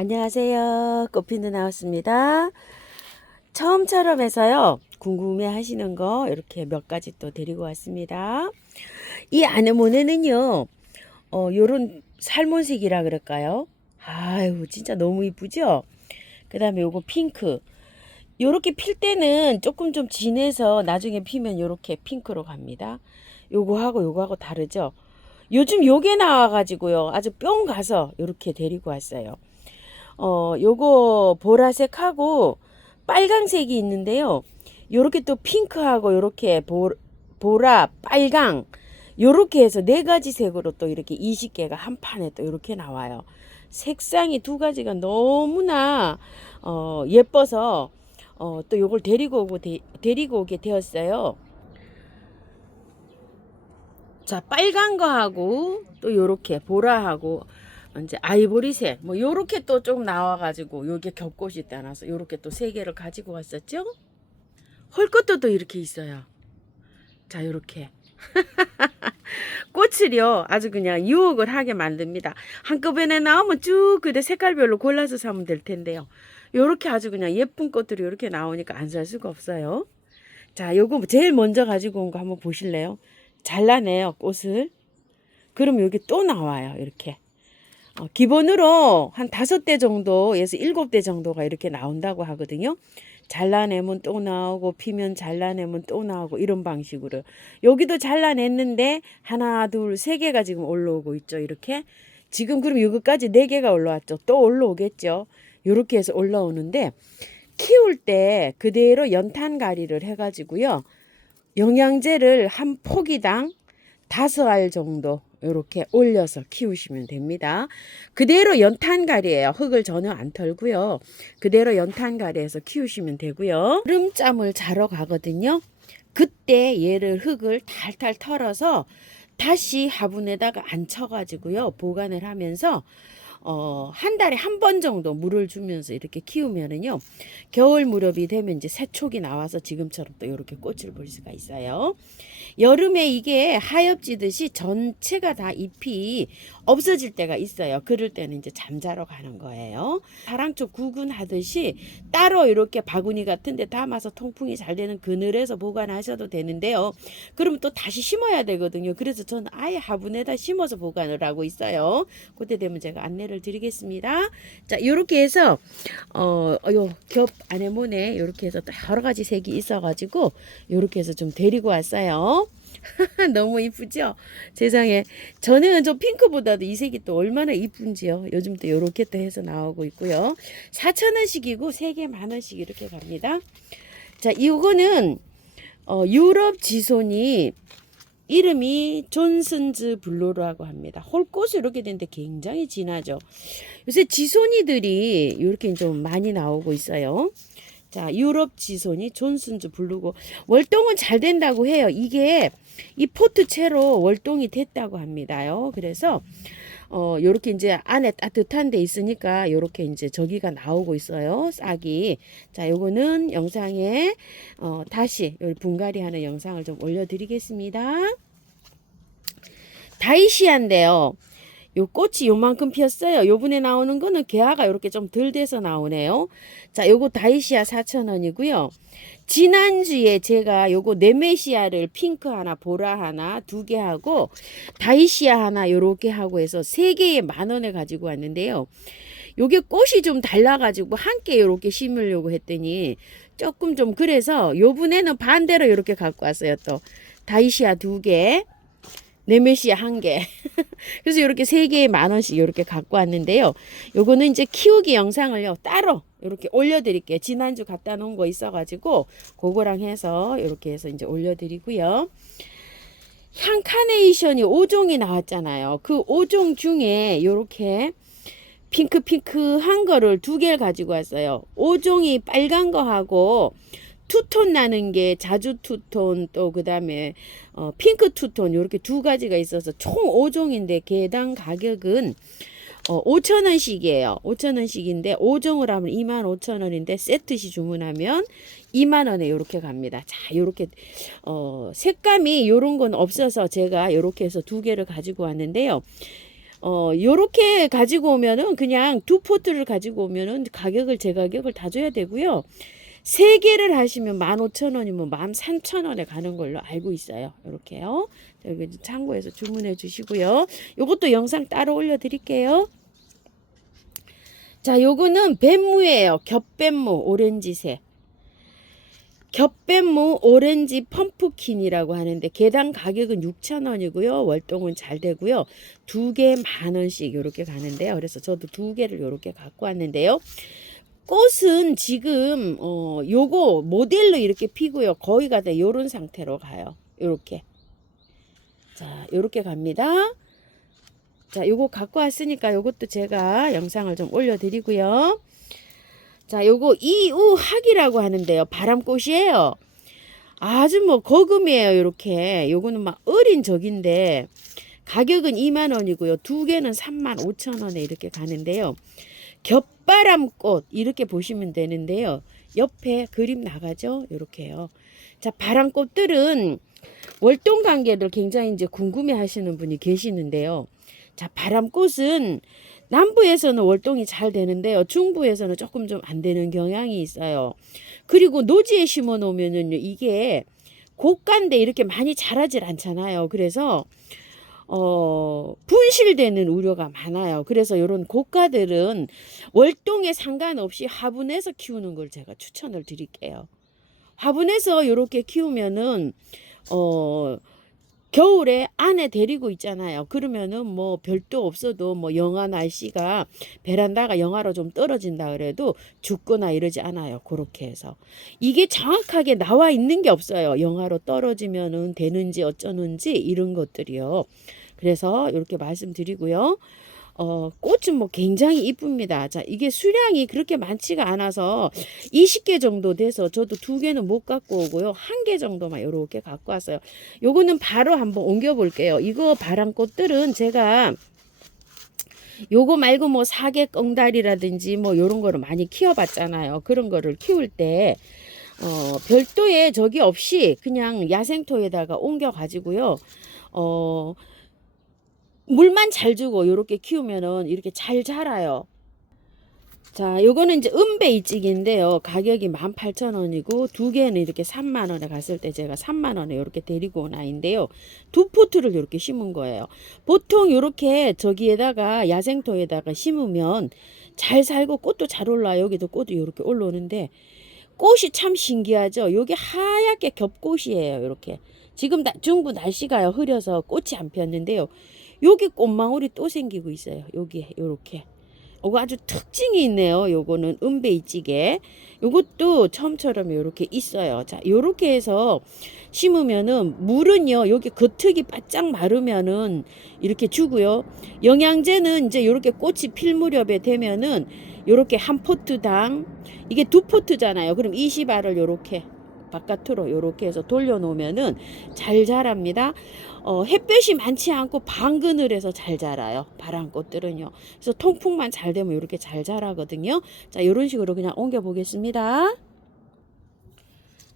안녕하세요. 꽃핀도 나왔습니다. 처음처럼 해서요. 궁금해 하시는 거 이렇게 몇 가지 또 데리고 왔습니다. 이 아네모네는요. 요런 살몬색이라 그럴까요? 아유, 진짜 너무 이쁘죠? 그 다음에 요거 핑크. 요렇게 필 때는 조금 좀 진해서 나중에 피면 요렇게 핑크로 갑니다. 요거하고 다르죠? 요즘 요게 나와가지고요. 아주 뿅 가서 요렇게 데리고 왔어요. 요거 보라색하고 빨강색이 있는데요. 요렇게 또 핑크하고 요렇게 보라, 빨강 요렇게 해서 네 가지 색으로 또 이렇게 20개가 한 판에 또 이렇게 나와요. 색상이 두 가지가 너무나 예뻐서 또 요걸 데리고 오게 되었어요. 자, 빨간 거하고 또 요렇게 보라하고 이제 아이보리색 뭐 요렇게 또 좀 나와가지고 요게 겹꽃이 따라서 요렇게 또 세 개를 가지고 왔었죠. 홀꽃도 또 이렇게 있어요. 자, 요렇게 꽃을요 아주 그냥 유혹을 하게 만듭니다. 한꺼번에 나오면 쭉 그대 색깔별로 골라서 사면 될 텐데요. 요렇게 아주 그냥 예쁜 꽃들이 이렇게 나오니까 안 살 수가 없어요. 자, 요거 제일 먼저 가지고 온 거 한번 보실래요? 잘라내요 꽃을. 그럼 여기 또 나와요 이렇게. 기본으로 한 5대 정도에서 7대 정도가 이렇게 나온다고 하거든요. 잘라내면 또 나오고 피면 잘라내면 또 나오고 이런 방식으로. 여기도 잘라냈는데 하나 둘 세 개가 지금 올라오고 있죠. 이렇게. 지금 그럼 여기까지 4개가 올라왔죠. 또 올라오겠죠. 이렇게 해서 올라오는데 키울 때 그대로 연탄가리를 해가지고요. 영양제를 한 포기당 5알 정도 이렇게 올려서 키우시면 됩니다. 그대로 연탄가리예요. 흙을 전혀 안 털고요. 그대로 연탄가리에서 키우시면 되고요. 여름잠을 자러 가거든요. 그때 얘를 흙을 탈탈 털어서 다시 화분에다가 앉혀가지고요. 보관을 하면서 한 달에 한 번 정도 물을 주면서 이렇게 키우면은요. 겨울 무렵이 되면 이제 새촉이 나와서 지금처럼 또 이렇게 꽃을 볼 수가 있어요. 여름에 이게 하엽지듯이 전체가 다 잎이 없어질 때가 있어요. 그럴 때는 이제 잠자러 가는 거예요. 사랑초 구근하듯이 따로 이렇게 바구니 같은 데 담아서 통풍이 잘 되는 그늘에서 보관하셔도 되는데요. 그러면 또 다시 심어야 되거든요. 그래서 저는 아예 화분에다 심어서 보관을 하고 있어요. 그때 되면 제가 안내를 드리겠습니다. 자, 이렇게 해서 요 겹 아네모네 이렇게 해서 여러 가지 색이 있어가지고 이렇게 해서 좀 데리고 왔어요. 너무 이쁘죠? 세상에 저는 저 핑크보다도 이 색이 또 얼마나 이쁜지요. 요즘 또 이렇게 또 해서 나오고 있고요. 4,000원씩이고 3개 10,000원씩 이렇게 갑니다. 자, 이거는 유럽 지손이 이름이 존슨즈 블루라고 합니다. 홀꽃이 이렇게 되는데 굉장히 진하죠. 요새 지손이들이 이렇게 좀 많이 나오고 있어요. 자, 유럽 지손이 존슨즈 블루고 월동은 잘 된다고 해요. 이게 이 포트 채로 월동이 됐다고 합니다요. 그래서 요렇게 이제 안에 따뜻한 데 있으니까 요렇게 이제 저기가 나오고 있어요. 싹이. 자, 요거는 영상에 다시 요 분갈이 하는 영상을 좀 올려드리겠습니다. 다이시아인데요. 요 꽃이 요만큼 피었어요. 요번에 나오는 거는 개화가 이렇게 좀 덜 돼서 나오네요. 자, 요거 다이시아 4,000원이고요. 지난주에 제가 요거 네메시아를 핑크 하나, 보라 하나, 2개 하고 다이시아 하나 요렇게 하고 해서 3개에 10,000원에 가지고 왔는데요. 요게 꽃이 좀 달라가지고 함께 요렇게 심으려고 했더니 조금 좀 그래서 요번에는 반대로 요렇게 갖고 왔어요. 또 다이시아 2개. 네메시아 1개. 그래서 이렇게 3개에 10,000원씩 이렇게 갖고 왔는데요. 요거는 이제 키우기 영상을요, 따로 이렇게 올려드릴게요. 지난주 갖다 놓은 거 있어가지고, 그거랑 해서 이렇게 해서 이제 올려드리고요. 향 카네이션이 5종이 나왔잖아요. 그 5종 중에 이렇게 핑크한 거를 2개를 가지고 왔어요. 5종이 빨간 거하고, 투톤 나는 게 자주 투톤 또 그다음에 핑크 투톤 이렇게 2가지가 있어서 총 5종인데 개당 가격은 5,000원씩이에요. 5,000원씩인데 5종을 하면 25,000원인데 세트시 주문하면 20,000원에 이렇게 갑니다. 자, 이렇게 색감이 이런 건 없어서 제가 이렇게 해서 2개를 가지고 왔는데요. 요렇게 가지고 오면은 그냥 두 포트를 가지고 오면은 가격을 제 가격을 다 줘야 되고요. 세 개를 하시면 15,000원이면 13,000원에 가는 걸로 알고 있어요. 요렇게요. 여기 참고해서 주문해 주시고요. 요것도 영상 따로 올려 드릴게요. 자, 요거는 뱀무예요. 겹뱀무 오렌지색. 겹뱀무 오렌지 펌프킨이라고 하는데 개당 가격은 6,000원이고요. 월동은 잘 되고요. 두 개 10,000원씩 이렇게 가는데요. 그래서 저도 두 개를 이렇게 갖고 왔는데요. 꽃은 지금 요거 모델로 이렇게 피고요. 거의가 다 요런 상태로 가요. 요렇게. 자, 요렇게 갑니다. 자, 요거 갖고 왔으니까 요것도 제가 영상을 좀 올려드리고요. 자, 요거 이우학이라고 하는데요. 바람꽃이에요. 아주 뭐 거금이에요. 요렇게. 요거는 막 어린 적인데 가격은 20,000원이고요. 두 개는 35,000원에 이렇게 가는데요. 겹바람꽃 이렇게 보시면 되는데요. 옆에 그림 나가죠? 요렇게요. 자, 바람꽃들은 월동 관계를 굉장히 이제 궁금해 하시는 분이 계시는데요. 자, 바람꽃은 남부에서는 월동이 잘 되는데요. 중부에서는 조금 좀 안 되는 경향이 있어요. 그리고 노지에 심어 놓으면은 이게 고가인데 이렇게 많이 자라질 않잖아요. 그래서 분실되는 우려가 많아요. 그래서 이런 고가들은 월동에 상관없이 화분에서 키우는 걸 제가 추천을 드릴게요. 화분에서 이렇게 키우면은 겨울에 안에 데리고 있잖아요. 그러면은 뭐 별도 없어도 뭐 영하 날씨가 베란다가 영하로 좀 떨어진다 그래도 죽거나 이러지 않아요. 그렇게 해서 이게 정확하게 나와 있는 게 없어요. 영하로 떨어지면은 되는지 어쩌는지 이런 것들이요. 그래서 이렇게 말씀드리고요. 꽃은 뭐 굉장히 이쁩니다. 자, 이게 수량이 그렇게 많지가 않아서 20개 정도 돼서 저도 두 개는 못 갖고 오고요. 한 개 정도만 이렇게 갖고 왔어요. 요거는 바로 한번 옮겨 볼게요. 이거 바람꽃들은 제가 요거 말고 뭐 사계 껑다리라든지 뭐 요런 거를 많이 키워봤잖아요. 그런 거를 키울 때 별도의 적이 없이 그냥 야생토에다가 옮겨 가지고요. 물만 잘 주고 이렇게 키우면은 이렇게 잘 자라요. 자, 요거는 이제 은베이찌개인데요. 가격이 18,000원이고 두 개는 이렇게 30,000원에 갔을 때 제가 30,000원에 이렇게 데리고 온 아이인데요. 두 포트를 이렇게 심은 거예요. 보통 이렇게 저기에다가 야생토에다가 심으면 잘 살고 꽃도 잘 올라요. 여기도 꽃이 이렇게 올라오는데 꽃이 참 신기하죠. 요게 하얗게 겹꽃이에요. 이렇게. 지금 중부 날씨가요 흐려서 꽃이 안 폈는데요. 여기 꽃망울이 또 생기고 있어요. 여기에 요렇게. 요거 아주 특징이 있네요. 요거는 은베이찌개. 요것도 처음처럼 요렇게 있어요. 자, 요렇게 해서 심으면은 물은요. 여기 겉흙이 바짝 마르면은 이렇게 주고요. 영양제는 이제 요렇게 꽃이 필 무렵에 되면은 요렇게 한 포트당 이게 두 포트잖아요. 그럼 20알을 요렇게 바깥으로 요렇게 해서 돌려놓으면은 잘 자랍니다. 햇볕이 많지 않고 방그늘에서 잘 자라요. 바람꽃들은요. 그래서 통풍만 잘 되면 이렇게 잘 자라거든요. 자, 이런 식으로 그냥 옮겨 보겠습니다.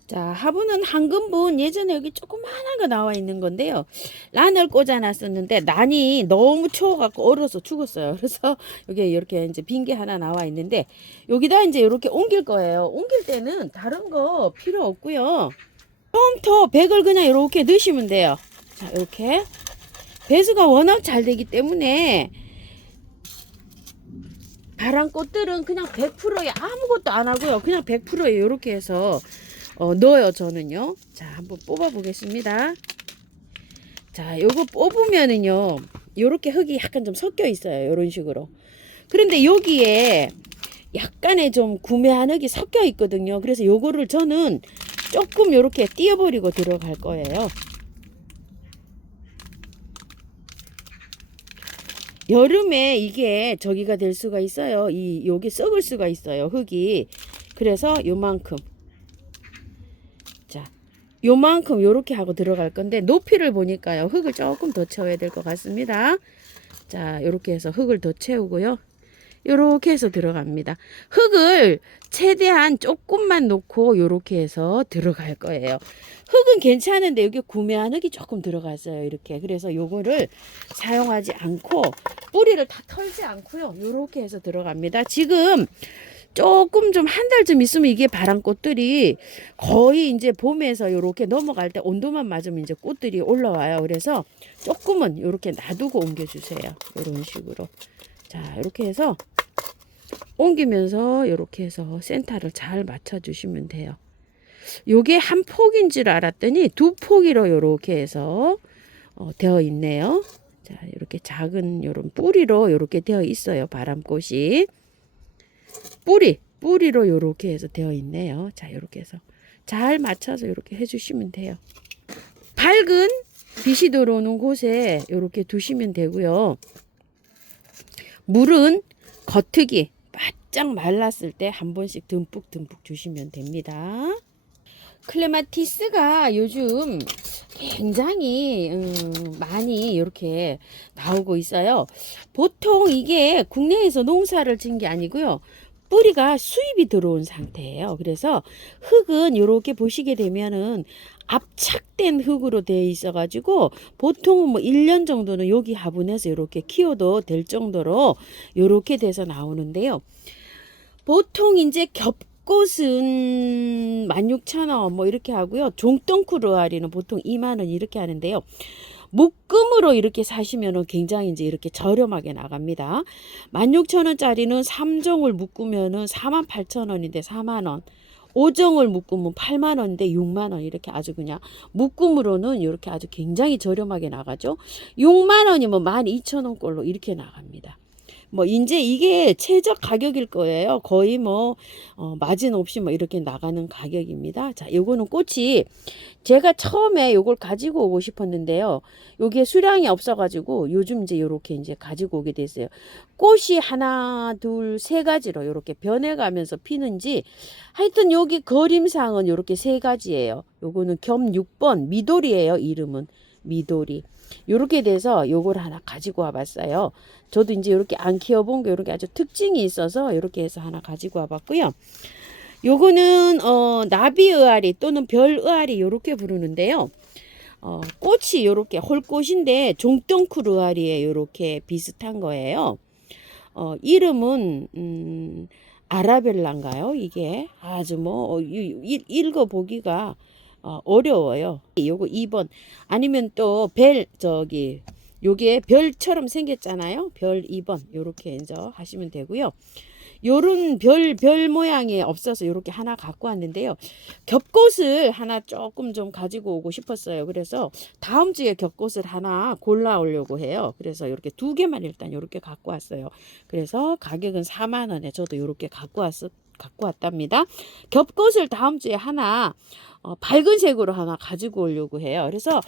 자, 화분은 한근분 예전에 여기 조그만한 거 나와 있는 건데요. 란을 꽂아놨었는데 난이 너무 추워갖고 얼어서 죽었어요. 그래서 여기 이렇게 이제 빈 게 하나 나와 있는데 여기다 이제 이렇게 옮길 거예요. 옮길 때는 다른 거 필요 없고요. 처음부터 100을 그냥 이렇게 넣으시면 돼요. 자, 이렇게 배수가 워낙 잘 되기 때문에 바람꽃들은 그냥 100%에 아무것도 안 하고요. 그냥 100%에 이렇게 해서 넣어요. 저는요. 자, 한번 뽑아 보겠습니다. 자, 요거 뽑으면은요 요렇게 흙이 약간 좀 섞여 있어요. 요런 식으로. 그런데 여기에 약간의 좀 구매한 흙이 섞여 있거든요. 그래서 요거를 저는 조금 요렇게 띄어버리고 들어갈 거예요. 여름에 이게 저기가 될 수가 있어요. 여기 썩을 수가 있어요. 흙이. 그래서 요만큼. 자, 요만큼 요렇게 하고 들어갈 건데 높이를 보니까요. 흙을 조금 더 채워야 될 것 같습니다. 자, 요렇게 해서 흙을 더 채우고요. 요렇게 해서 들어갑니다. 흙을 최대한 조금만 놓고 요렇게 해서 들어갈 거예요. 흙은 괜찮은데 여기 구매한 흙이 조금 들어갔어요. 이렇게. 그래서 요거를 사용하지 않고 뿌리를 다 털지 않고요. 요렇게 해서 들어갑니다. 지금 조금 좀 한 달쯤 있으면 이게 바람꽃들이 거의 이제 봄에서 요렇게 넘어갈 때 온도만 맞으면 이제 꽃들이 올라와요. 그래서 조금은 요렇게 놔두고 옮겨주세요. 요런 식으로. 자, 이렇게 해서 옮기면서 이렇게 해서 센터를 잘 맞춰주시면 돼요. 요게 한 폭인 줄 알았더니 두 폭으로 이렇게 해서 되어 있네요. 자, 이렇게 작은 요런 뿌리로 이렇게 되어 있어요. 바람꽃이 뿌리로 이렇게 해서 되어 있네요. 자, 이렇게 해서 잘 맞춰서 이렇게 해주시면 돼요. 밝은 빛이 들어오는 곳에 이렇게 두시면 되고요. 물은 겉흙이 바짝 말랐을 때 한 번씩 듬뿍 주시면 됩니다. 클레마티스가 요즘 굉장히 많이 이렇게 나오고 있어요. 보통 이게 국내에서 농사를 진 게 아니고요. 뿌리가 수입이 들어온 상태예요. 그래서 흙은 이렇게 보시게 되면은 압착된 흙으로 되어 있어 가지고 보통은 뭐 1년 정도는 여기 화분에서 이렇게 키워도 될 정도로 이렇게 돼서 나오는데요. 보통 이제 겹꽃은 16,000원 뭐 이렇게 하고요. 종덩쿠르아리는 보통 20,000원 이렇게 하는데요. 묶음으로 이렇게 사시면은 굉장히 이제 이렇게 저렴하게 나갑니다. 16,000원짜리는 3종을 묶으면은 48,000원인데 4만원. 5종을 묶으면 8만원인데 6만원 이렇게 아주 그냥 묶음으로는 이렇게 아주 굉장히 저렴하게 나가죠. 6만원이면 12,000원 꼴로 이렇게 나갑니다. 뭐 이제 이게 최저 가격일 거예요. 거의 뭐 마진 없이 뭐 이렇게 나가는 가격입니다. 자, 요거는 꽃이 제가 처음에 요걸 가지고 오고 싶었는데요. 요게 수량이 없어 가지고 요즘 이제 요렇게 이제 가지고 오게 됐어요. 꽃이 하나, 둘, 세 가지로 요렇게 변해 가면서 피는지 하여튼 여기 그림상은 요렇게 세 가지예요. 요거는 겸 6번 미도리예요. 이름은 미도리. 요렇게 돼서 요걸 하나 가지고 와 봤어요. 저도 이제 이렇게 안 키워본 게 이렇게 아주 특징이 있어서 이렇게 해서 하나 가지고 와 봤고요. 요거는 나비의아리 또는 별의아리 요렇게 부르는데요. 꽃이 요렇게 홀꽃인데 종덩쿠르아리에 요렇게 비슷한 거예요. 이름은 아라벨라인가요? 이게 아주 뭐 읽어보기가 어려워요. 요거 2번 아니면 또 요게 별처럼 생겼잖아요. 별 2번 요렇게 이제 하시면 되고요. 요런 별 모양이 없어서 요렇게 하나 갖고 왔는데요. 겹꽃을 하나 조금 좀 가지고 오고 싶었어요. 그래서 다음 주에 겹꽃을 하나 골라 오려고 해요. 그래서 요렇게 두 개만 일단 요렇게 갖고 왔어요. 그래서 가격은 4만원에 저도 요렇게 갖고 왔답니다. 겹꽃을 다음 주에 하나 밝은 색으로 하나 가지고 오려고 해요. 그래서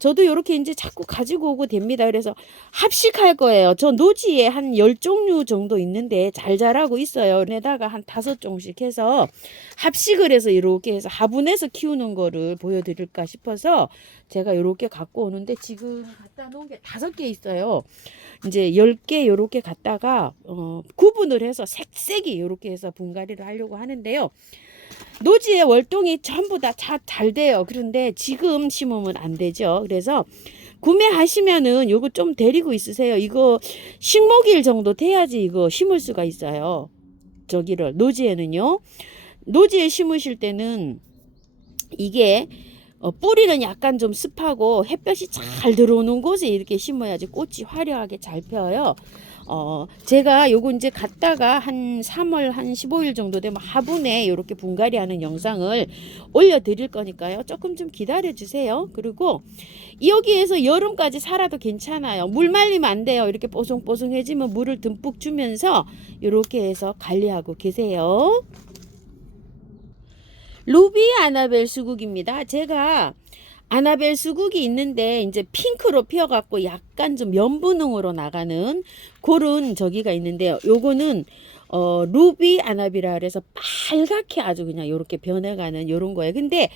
저도 이렇게 이제 자꾸 가지고 오고 됩니다. 그래서 합식할 거예요. 저 노지에 한 10종류 정도 있는데 잘 자라고 있어요. 그러다가 한 5종씩 해서 합식을 해서 이렇게 해서 화분에서 키우는 거를 보여드릴까 싶어서 제가 이렇게 갖고 오는데 지금 갖다 놓은 게 5개 있어요. 이제 10개 이렇게 갖다가 구분을 해서 색색이 이렇게 해서 분갈이를 하려고 하는데요. 노지에 월동이 전부 다 잘 돼요. 그런데 지금 심으면 안 되죠. 그래서 구매하시면은 요거 좀 데리고 있으세요. 이거 식목일 정도 돼야지 이거 심을 수가 있어요. 저기를 노지에는요. 노지에 심으실 때는 이게 뿌리는 약간 좀 습하고 햇볕이 잘 들어오는 곳에 이렇게 심어야지 꽃이 화려하게 잘 펴요. 제가 요거 이제 갔다가 한 3월 한 15일 정도 되면 화분에 이렇게 분갈이 하는 영상을 올려드릴 거니까요. 조금 좀 기다려 주세요. 그리고 여기에서 여름까지 살아도 괜찮아요. 물 말리면 안 돼요. 이렇게 뽀송뽀송해지면 물을 듬뿍 주면서 이렇게 해서 관리하고 계세요. 루비 아나벨 수국입니다. 제가 아나벨 수국이 있는데 이제 핑크로 피어갖고 약간 좀 연분홍으로 나가는 그런 저기가 있는데요. 요거는 루비 아나비라 그래서 빨갛게 아주 그냥 요렇게 변해가는 요런 거예요. 근데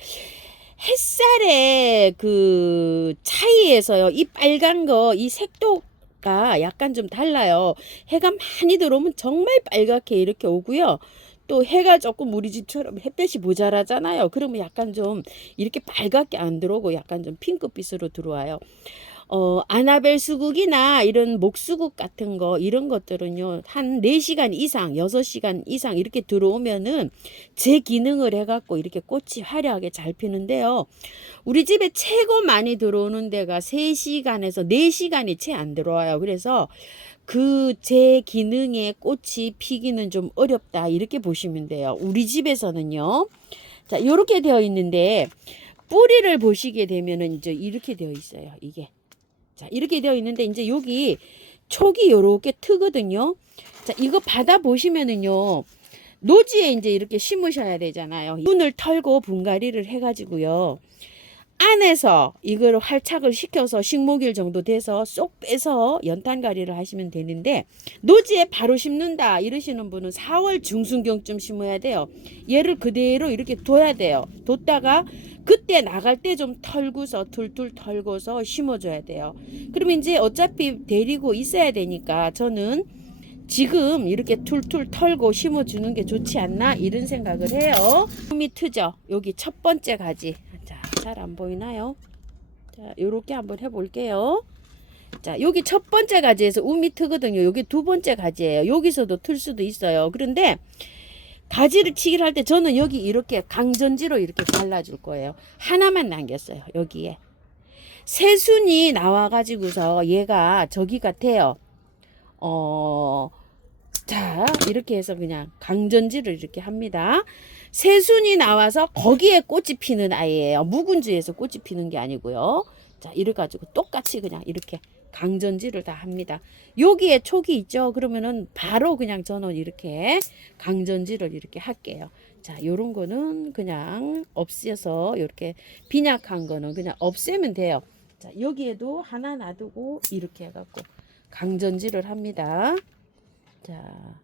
햇살의 그 차이에서요, 이 빨간 거, 이 색도 아까 약간 좀 달라요. 해가 많이 들어오면 정말 빨갛게 이렇게 오고요. 또 해가 조금 우리 집처럼 햇볕이 모자라잖아요. 그러면 약간 좀 이렇게 빨갛게 안 들어오고 약간 좀 핑크빛으로 들어와요. 아나벨 수국이나 이런 목수국 같은 거 이런 것들은요 한 4시간 이상 6시간 이상 이렇게 들어오면은 제 기능을 해갖고 이렇게 꽃이 화려하게 잘 피는데요. 우리 집에 최고 많이 들어오는 데가 3시간에서 4시간이 채 안 들어와요. 그래서 그 제 기능에 꽃이 피기는 좀 어렵다 이렇게 보시면 돼요. 우리 집에서는요. 자, 이렇게 되어 있는데 뿌리를 보시게 되면은 이제 이렇게 되어 있어요. 이게. 자, 이렇게 되어 있는데 이제 여기 촉이 요렇게 트거든요. 자, 이거 받아 보시면은요. 노지에 이제 이렇게 심으셔야 되잖아요. 문을 털고 분갈이를 해 가지고요. 안에서 이걸 활착을 시켜서 식목일 정도 돼서 쏙 빼서 연탄가리를 하시면 되는데 노지에 바로 심는다 이러시는 분은 4월 중순경쯤 심어야 돼요. 얘를 그대로 이렇게 둬야 돼요. 뒀다가 그때 나갈 때 좀 털고서 툴툴 털고서 심어줘야 돼요. 그러면 이제 어차피 데리고 있어야 되니까 저는 지금 이렇게 툴툴 털고 심어주는 게 좋지 않나 이런 생각을 해요. 숨이 트죠. 여기 첫 번째 가지. 자, 잘 안 보이나요? 자, 요렇게 한번 해볼게요. 자, 여기 첫 번째 가지에서 움이 트거든요. 여기 두 번째 가지예요. 여기서도 틀 수도 있어요. 그런데 가지를 치기를 할 때 저는 여기 이렇게 강전지로 이렇게 잘라줄 거예요. 하나만 남겼어요. 여기에. 새순이 나와가지고서 얘가 저기 같아요. 자, 이렇게 해서 그냥 강전지를 이렇게 합니다. 새순이 나와서 거기에 꽃이 피는 아이예요. 묵은지에서 꽃이 피는 게 아니고요. 자, 이래가지고 똑같이 그냥 이렇게 강전지를 다 합니다. 여기에 촉이 있죠. 그러면은 바로 그냥 저는 이렇게 강전지를 이렇게 할게요. 자, 요런 거는 그냥 없애서 이렇게 빈약한 거는 그냥 없애면 돼요. 자, 여기에도 하나 놔두고 이렇게 해갖고 강전지를 합니다. 자,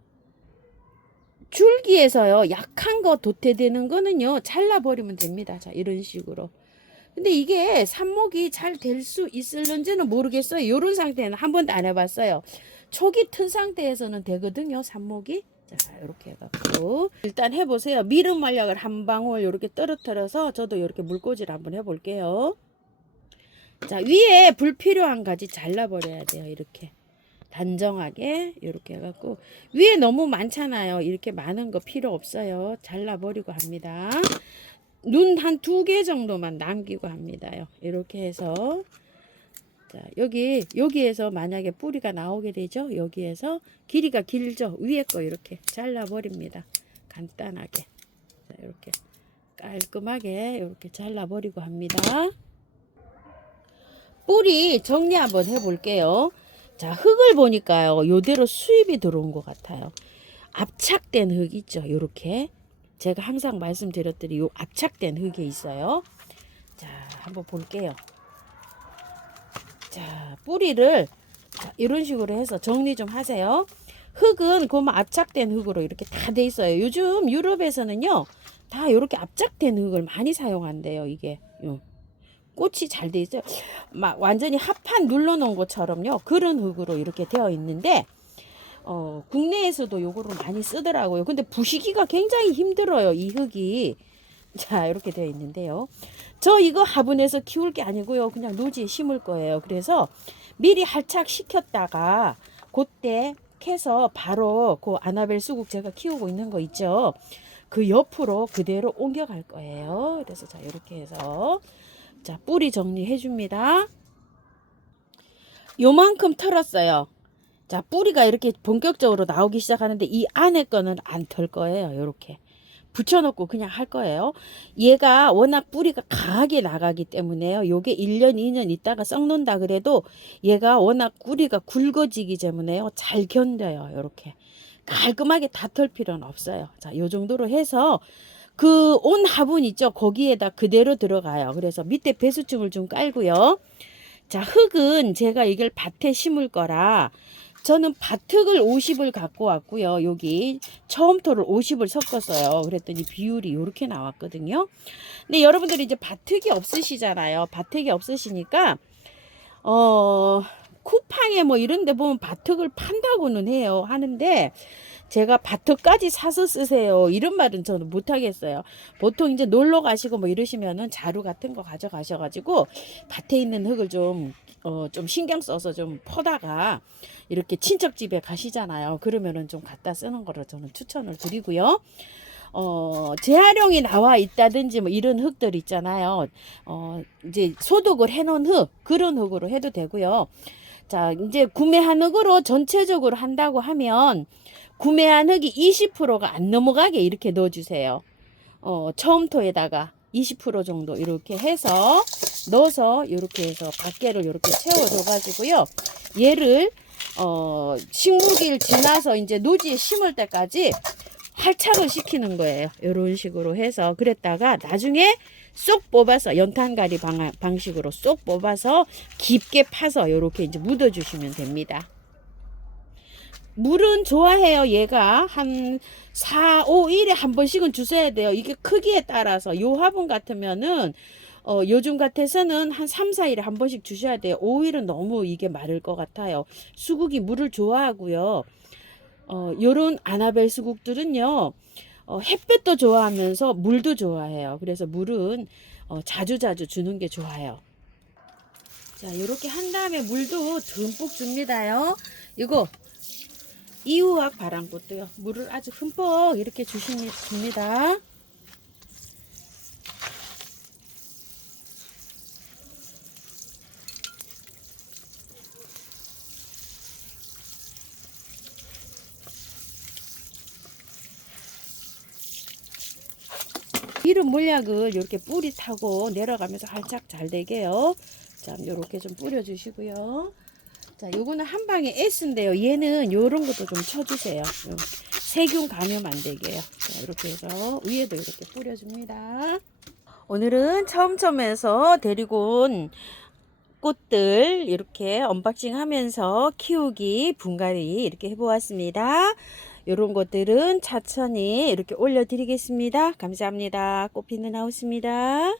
줄기에서요 약한 거 도태되는 거는요 잘라버리면 됩니다. 자, 이런 식으로. 근데 이게 삽목이 잘 될 수 있을는지는 모르겠어요. 이런 상태는 한 번도 안 해봤어요. 촉이 튼 상태에서는 되거든요, 삽목이. 자, 이렇게 해갖고 일단 해보세요. 미름 만약을 한 방울 이렇게 떨어뜨려서 저도 이렇게 물꽂이를 한번 해볼게요. 자, 위에 불필요한 가지 잘라버려야 돼요. 이렇게 단정하게 이렇게 해갖고 위에 너무 많잖아요. 이렇게 많은 거 필요 없어요. 잘라버리고 합니다. 눈 한 2개 정도만 남기고 합니다요. 이렇게 해서 자, 여기에서 만약에 뿌리가 나오게 되죠. 여기에서 길이가 길죠. 위에 거 이렇게 잘라버립니다. 간단하게. 자, 이렇게 깔끔하게 이렇게 잘라버리고 합니다. 뿌리 정리 한번 해볼게요. 자, 흙을 보니까요. 요대로 수입이 들어온 것 같아요. 압착된 흙 있죠. 요렇게. 제가 항상 말씀드렸더니 요 압착된 흙이 있어요. 자, 한번 볼게요. 자, 뿌리를 이런 식으로 해서 정리 좀 하세요. 흙은 그만 압착된 흙으로 이렇게 다 돼 있어요. 요즘 유럽에서는요. 다 이렇게 압착된 흙을 많이 사용한대요. 이게. 꽃이 잘 돼 있어요. 막 완전히 합판 눌러 놓은 것처럼요. 그런 흙으로 이렇게 되어 있는데 국내에서도 요거를 많이 쓰더라고요. 근데 부시기가 굉장히 힘들어요. 이 흙이. 자, 이렇게 되어 있는데요. 저 이거 화분에서 키울 게 아니고요. 그냥 노지에 심을 거예요. 그래서 미리 활착 시켰다가 그때 캐서 바로 그 아나벨 수국 제가 키우고 있는 거 있죠. 그 옆으로 그대로 옮겨갈 거예요. 그래서 자, 이렇게 해서 자, 뿌리 정리해 줍니다. 요만큼 털었어요. 자, 뿌리가 이렇게 본격적으로 나오기 시작하는데 이 안에 거는 안 털 거예요. 요렇게 붙여놓고 그냥 할 거예요. 얘가 워낙 뿌리가 강하게 나가기 때문에요. 요게 1년 2년 있다가 썩는다 그래도 얘가 워낙 뿌리가 굵어지기 때문에요. 잘 견뎌요. 요렇게 깔끔하게 다 털 필요는 없어요. 자, 요 정도로 해서 그 온 화분 있죠. 거기에다 그대로 들어가요. 그래서 밑에 배수충을 좀 깔고요. 자, 흙은 제가 이걸 밭에 심을 거라 저는 밭흙을 50을 갖고 왔고요. 여기 처음토를 50을 섞었어요. 그랬더니 비율이 이렇게 나왔거든요. 근데 여러분들이 이제 밭흙이 없으시잖아요. 밭흙이 없으시니까 쿠팡에 뭐 이런 데 보면 바턱을 판다고는 해요. 하는데 제가 바턱까지 사서 쓰세요 이런 말은 저는 못 하겠어요. 보통 이제 놀러 가시고 뭐 이러시면은 자루 같은 거 가져가셔 가지고 밭에 있는 흙을 좀 신경 써서 좀 퍼다가 이렇게 친척 집에 가시잖아요. 그러면은 좀 갖다 쓰는 거를 저는 추천을 드리고요. 재활용이 나와 있다든지 뭐 이런 흙들 있잖아요. 이제 소독을 해 놓은 흙, 그런 흙으로 해도 되고요. 자, 이제 구매한 흙으로 전체적으로 한다고 하면 구매한 흙이 20%가 안 넘어가게 이렇게 넣어주세요. 처음토에다가 20% 정도 이렇게 해서 넣어서 이렇게 해서 밖에를 이렇게 채워줘 가지고요. 얘를 식물기를 지나서 이제 노지에 심을 때까지 활착을 시키는 거예요. 이런 식으로 해서 그랬다가 나중에 쏙 뽑아서 연탄가리 방식으로 쏙 뽑아서 깊게 파서 이렇게 이제 묻어 주시면 됩니다. 물은 좋아해요. 얘가 한 4, 5, 1에 한 번씩은 주셔야 돼요. 이게 크기에 따라서 요 화분 같으면은 요즘 같아서는 한 3, 4일에 한 번씩 주셔야 돼요. 5일은 너무 이게 마를 것 같아요. 수국이 물을 좋아하고요. 요런 아나벨 수국들은요. 햇볕도 좋아하면서 물도 좋아해요. 그래서 물은 자주자주 주는 게 좋아요. 자, 이렇게 한 다음에 물도 듬뿍 줍니다요. 이거 이우악 바람꽃도요. 물을 아주 흠뻑 이렇게 줍니다. 기름 물약을 이렇게 뿌리 타고 내려가면서 활짝 잘 되게요. 자, 이렇게 좀 뿌려주시고요. 자, 요거는 한방에 S인데요. 얘는 요런 것도 좀 쳐주세요. 세균 감염 안 되게요. 자, 이렇게 해서 위에도 이렇게 뿌려줍니다. 오늘은 처음에서 데리고 온 꽃들 이렇게 언박싱 하면서 키우기 분갈이 이렇게 해보았습니다. 이런 것들은 차천히 이렇게 올려드리겠습니다. 감사합니다. 꽃피는 하우스입니다.